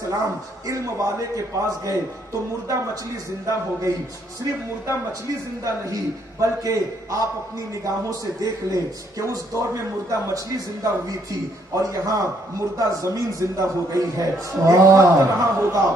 سلام علم والے کے پاس گئے تو مردہ مچھلی زندہ ہو گئی. صرف مردہ مچھلی زندہ نہیں بلکہ آپ اپنی نگاہوں سے دیکھ لیں کہ اس دور میں مردہ مچھلی زندہ ہوئی تھی اور یہاں مردہ زمین زندہ ہو گئی ہے. یہ وقت رہا ہوگا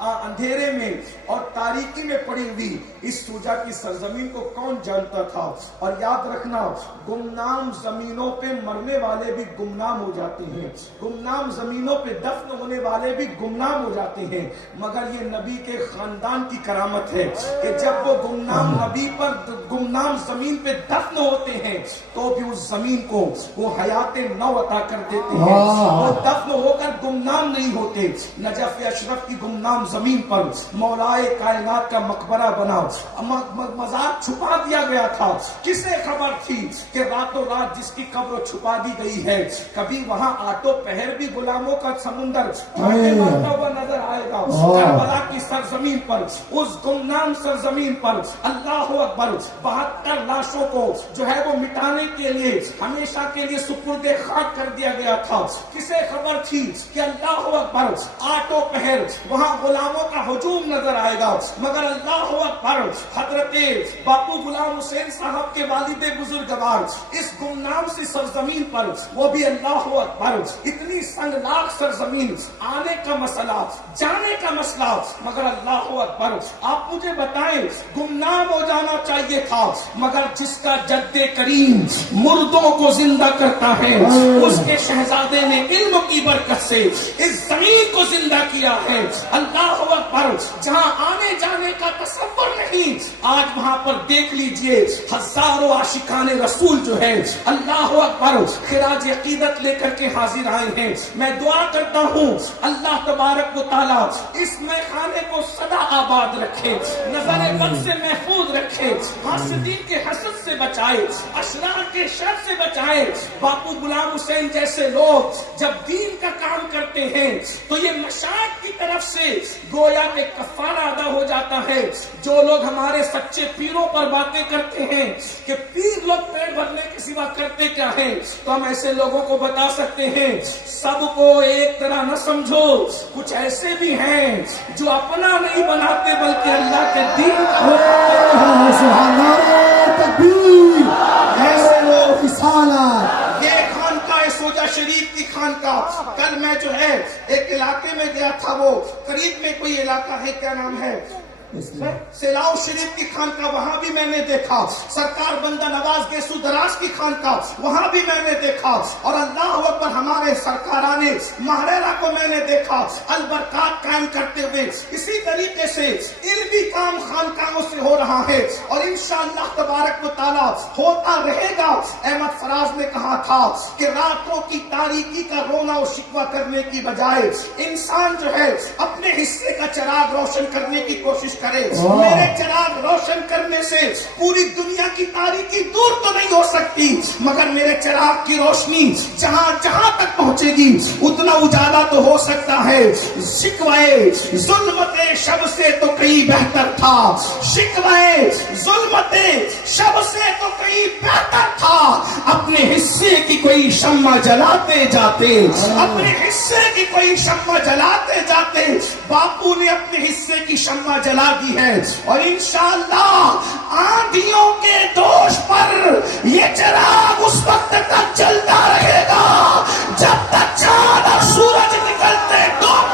اندھیرے میں اور تاریکی میں پڑی ہوئی اس سوجا کی سرزمین کو کون جانتا تھا. اور یاد رکھنا گمنام زمینوں پہ مرنے والے بھی گمنام ہو جاتے ہیں, گمنام زمینوں پہ دفن ہونے والے بھی گمنام ہو جاتے ہیں, مگر یہ نبی کے خاندان کی کرامت ہے کہ جب وہ گمنام نبی پر گمنام زمین پہ دفن ہوتے ہیں تو بھی اس زمین کو وہ حیات نو عطا کر دیتے ہیں. وہ دفن ہو کر گمنام نہیں ہوتے. نجف اشرف کی گمنام زمین پر مولائے کائنات کا مقبرہ بنا, مزار چھپا دیا گیا تھا. کسے خبر تھی کہ راتوں رات جس کی قبر چھپا دی گئی ہے کبھی وہاں آٹو پہر بھی غلاموں کا سمندر مارتا ہوا نظر آئے گا. کربلا کی سرزمین پر, اس گمنام سرزمین پر اللہ اکبر 72 لاشوں کو جو ہے وہ مٹانے کے لیے ہمیشہ کے لیے سپرد خاک کر دیا گیا تھا. کسے خبر تھی کہ اللہ اکبر آٹو پہر وہاں غلاموں کا ہجوم نظر آئے گا, مگر اللہ اکبر حضرت باپو غلام حسین صاحب کے والد بزرگوار اس گمنام سی سرزمین پر, وہ بھی اللہ اکبر اتنی سنگلاخ سرزمین, آنے کا مسئلہ جانے کا مسئلہ, مگر اللہ اکبر آپ مجھے بتائیں گمنام ہو جانا چاہیے تھا, مگر جس کا جد کریم مردوں کو زندہ کرتا ہے اس کے شہزادے نے علم کی برکت سے اس زمین کو زندہ کیا ہے. اللہ اکبر جہاں آنے جانے کا تصور نہیں, آج وہاں پر دیکھ لیجئے ہزاروں عاشقان رسول جو ہے اللہ اکبر خراج عقیدت لے کر کے حاضر آئے ہیں. میں دعا کرتا ہوں اللہ تبارک و تعالیٰ اس میں خانے کو سدا آباد رکھے, نظر بد سے محفوظ رکھے, حاسدین کے حسد سے بچائے, اشرار کے شر سے بچائے. باپو غلام حسین جیسے لوگ جب دین کا کام کرتے ہیں تو یہ مشاہد کی طرف سے گویا کہ کفارہ ادا ہو جاتا ہے. جو لوگ ہمارے سچے پیروں پر باتیں کرتے ہیں کہ پیر لوگ پیٹ بھرنے کے سوا کرتے کیا ہیں, تو ہم ایسے لوگوں کو بتا سکتے ہیں سب کو ایک طرح نہ سمجھو, کچھ ایسے بھی ہیں جو اپنا نہیں بناتے بلکہ اللہ کے دین کا. سبحان اللہ, تکبیر, ایسے لوگ رسالت. یہ خانقاہ سوجا شریف کی خانقاہ, کل میں جو ہے ایک علاقے میں گیا تھا, وہ قریب میں کوئی علاقہ ہے, کیا نام ہے, سیلاؤ شریف کی خانقاہ, وہاں بھی میں نے دیکھا. سرکار بندہ نواز گیسو دراز کی خانقاہ, وہاں بھی میں نے دیکھا. اور اللہ اکبر ہمارے سرکارانے مہریرا کو میں نے دیکھا البرکات قائم کرتے ہوئے. اسی طریقے سے علمی کام خانقاہوں سے ہو رہا ہے اور انشاءاللہ تبارک و تعالیٰ ہوتا رہے گا. احمد فراز نے کہا تھا کہ راتوں کی تاریکی کا رونا و شکوہ کرنے کی بجائے انسان جو ہے اپنے حصے کا چراغ روشن کرنے کی کوشش کرے. میرے چراغ روشن کرنے سے پوری دنیا کی تاریکی دور تو نہیں ہو سکتی, مگر میرے چراغ کی روشنی جہاں جہاں تک پہنچے گی اتنا اجالا تو ہو سکتا ہے. شکوائے ظلمت شب سے تو کئی بہتر تھا, شکوائے ظلمت شب سے تو کئی بہتر تھا. اپنے حصے کی کوئی شمع جلاتے جاتے, اپنے حصے کی کوئی شمع جلاتے جاتے. باپو نے اپنے حصے کی شمع جلا دی ہے اور انشاءاللہ آندھیوں کے دوش پر یہ چراغ اس وقت تک چلتا رہے گا جب تک چاند اور سورج نکلتے ڈوبتے